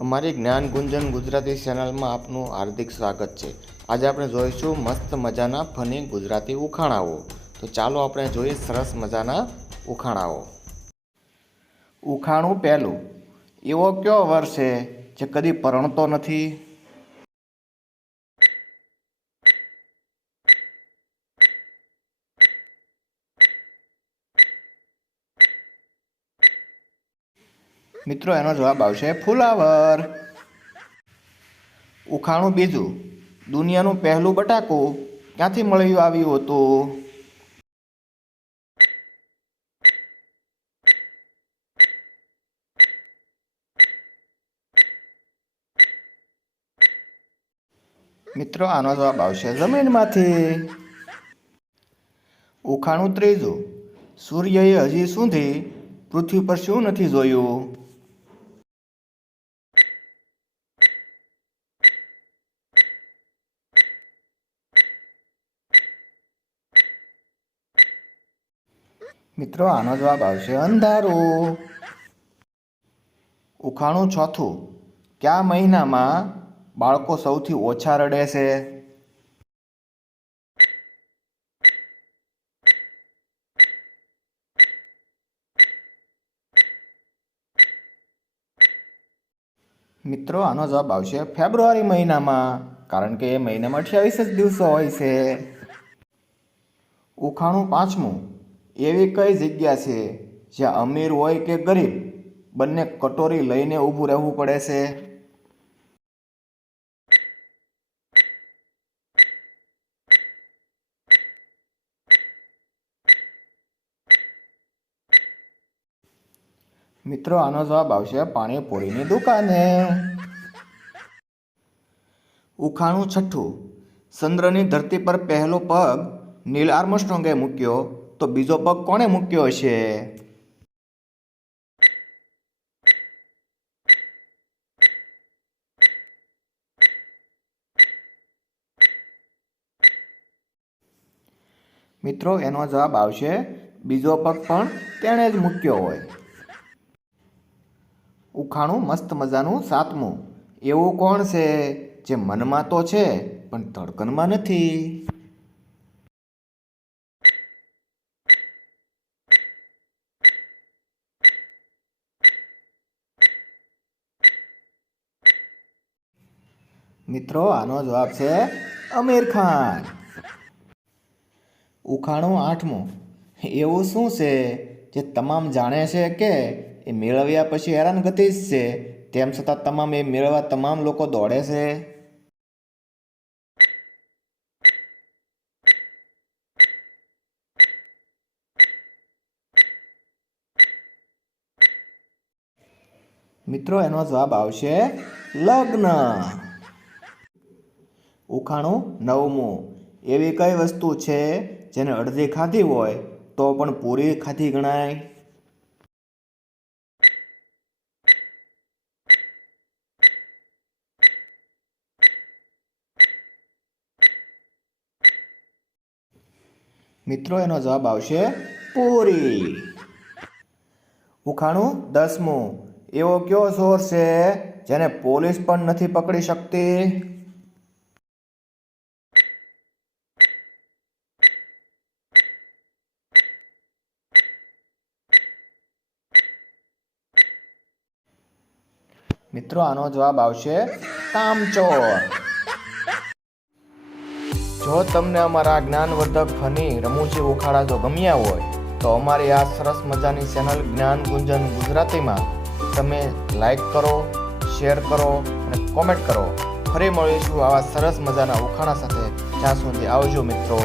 અમારી જ્ઞાન ગુંજન ગુજરાતી ચેનલમાં આપનું હાર્દિક સ્વાગત છે. આજે આપણે જોઈશું મસ્ત મજાના ફની ગુજરાતી ઉખાણાઓ. તો ચાલો આપણે જોઈએ સરસ મજાના ઉખાણાઓ. ઉખાણું પહેલું. એવો કયો વર છે જે કદી પરણતો નથી? મિત્રો, એનો જવાબ આવશે ફુલાવર. ઉખાણું બીજું, દુનિયાનું પહેલું બટાકું ક્યાંથી મળ્યું આવ્યું હતું? મિત્રો, આનો જવાબ આવશે જમીનમાંથી. ઉખાણું ત્રીજું, સૂર્યએ હજી સુધી પૃથ્વી પર શું નથી જોયું? મિત્રો, આનો જવાબ આવશે અંધારું. ઉખાણું ચોથું. કયા મહિનામાં બાળકો સૌથી ઓછા રડે છે? મિત્રો, આનો જવાબ આવશે ફેબ્રુઆરી મહિનામાં, કારણ કે એ મહિનામાં અઠ્યાવીસ જ દિવસો હોય છે. ઉખાણું પાંચમું. એવી કઈ જગ્યા છે જ્યાં અમીર હોય કે ગરીબ? બંને કટોરી લઈને ઊભું રહેવું પડે છે. મિત્રો, આનો જવાબ આવશે પાણીપુરીની દુકાને. ઉખાણું છઠ્ઠું. ચંદ્રની ધરતી પર પહેલો પગ નીલ આર્મસ્ટ્રોંગે મૂક્યો. તો બીજો પગ કોણે મૂક્યો હશે મિત્રો, એનો જવાબ આવશે. બીજો પગ પણ તેણે જ મૂક્યો હોય. ઉખાણું મસ્ત મજાનું સાતમું. એવું કોણ છે? જે મનમાં તો છે, પણ ધડકનમાં નથી. મિત્રો, આનો જવાબ છે અમીર ખાન. ઉખાણું આઠમું. એવું શું છે જે તમામ જાણે છે કે એ મેળવ્યા પછી હેરાનગતિ જ છે? તેમ છતાં તમામ એ મેળવવા તમામ લોકો દોડે છે? મિત્રો, એનો જવાબ આવશે લગ્ન. ઉખાણું નવમું. એવી કઈ વસ્તુ છે જેને અડધી ખાધી હોય તો પણ પૂરી ખાધી ગણાય? મિત્રો, એનો જવાબ આવશે પૂરી. ઉખાણું દસમું. એવો કયો સોર છે જેને પોલીસ પણ નથી પકડી શકતી? મિત્રો, આનો જવાબ આવશે કામચોર. જો તમને અમારા જ્ઞાનવર્ધક ફની રમૂજી ઉખાડા જો ગમ્યા હોય, તો અમારી આ સરસ મજાની ચેનલ જ્ઞાન ગુંજન ગુજરાતીમાં તમે લાઈક કરો શેર કરો અને કોમેન્ટ કરો. ફરી મળીશું આવા સરસ મજાના ઉખાણા સાથે. જ્યાં સુધી આવજો મિત્રો.